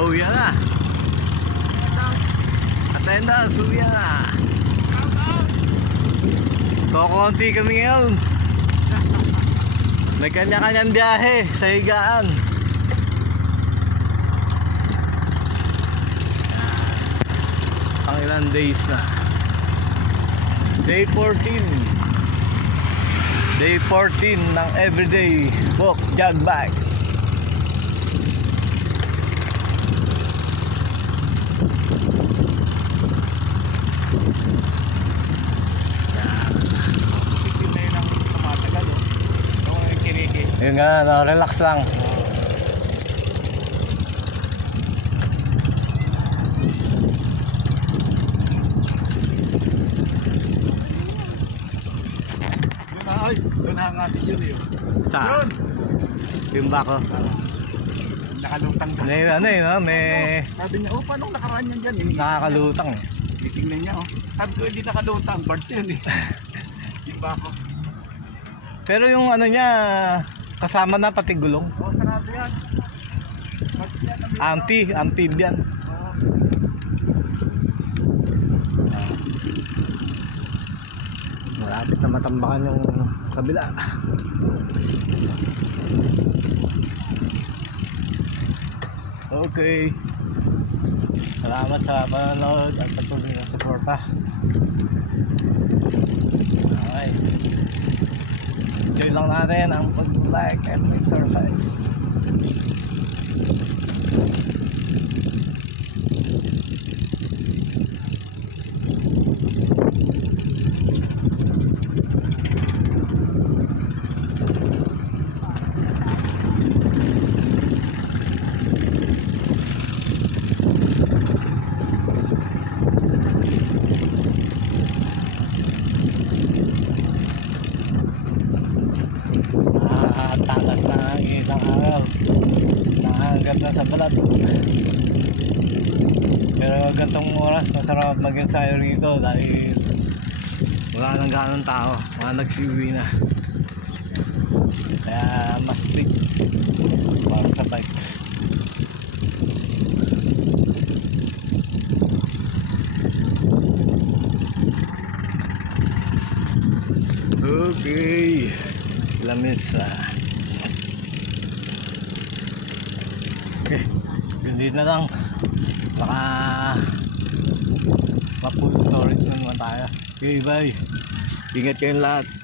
uwi na. Attendance, uwi na. Kukunti kami ngayon. May kanya-kanyang biyahe sa higaan. Ang ilang days na. Day 14. Day 14 ng everyday walk, jog bike. Yun nga, no, relax lang. Doon na ang ating yun eh. Saan? Yung bako. Nakalutang ka. Ano yun, no? May Sabi niya, oh paano nakaraan yan dyan? nakakalutang. Titingnan niya oh. Sabi ko, hindi nakalutang. Birds yan eh. Yung bako. Pero yung ano niya, kasama na pati gulong. Oh, sarado yan. Birds yan. Amphibian. Malapit na matambakan yung kabila. Okay. Salamat sa panonood at patuloy na suporta. Okay. Enjoy lang natin ang pag-like and exercise. Takas na ang isang araw. Nahanggat na sa balat. Pero gantong oras masarap mag-ensayo rito dahil wala nang ganong tao. Mga nagsiuwi na. Kaya mas safe para sa bike. Okay. Ilang minutes na. Okay, ganito na lang. Baka ma-full storage na naman tayo. Okay, bye. Ingat kayong lahat.